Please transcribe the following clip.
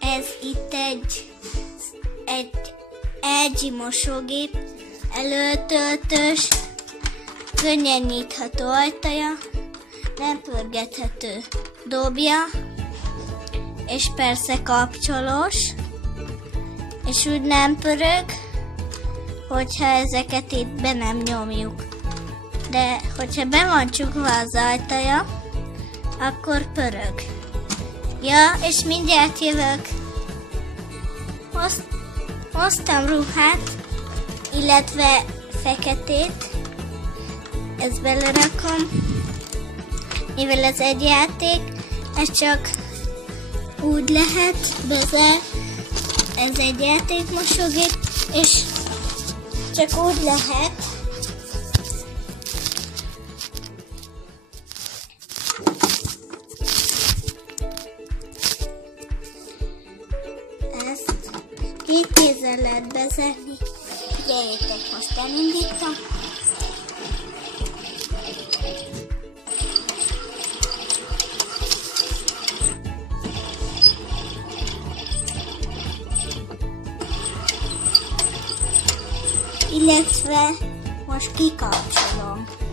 ez itt egy LG mosógép, előtöltős, könnyen nyitható ajtaja, nem pörgethető dobja, és persze kapcsolós, és úgy nem pörög, hogyha ezeket itt be nem nyomjuk. De hogyha be van csukva az ajtaja, akkor pörög. Ja, és mindjárt jövök. Hoztam ruhát, illetve feketét. Ezt belerakom. Mivel ez egy játék, ez csak úgy lehet bezár. Ez egy játékmosógép, és csak úgy lehet. Ezt két kézzel lehet bezárni. Figyeljétek, most elindítom. Illetve most kikapcsolom.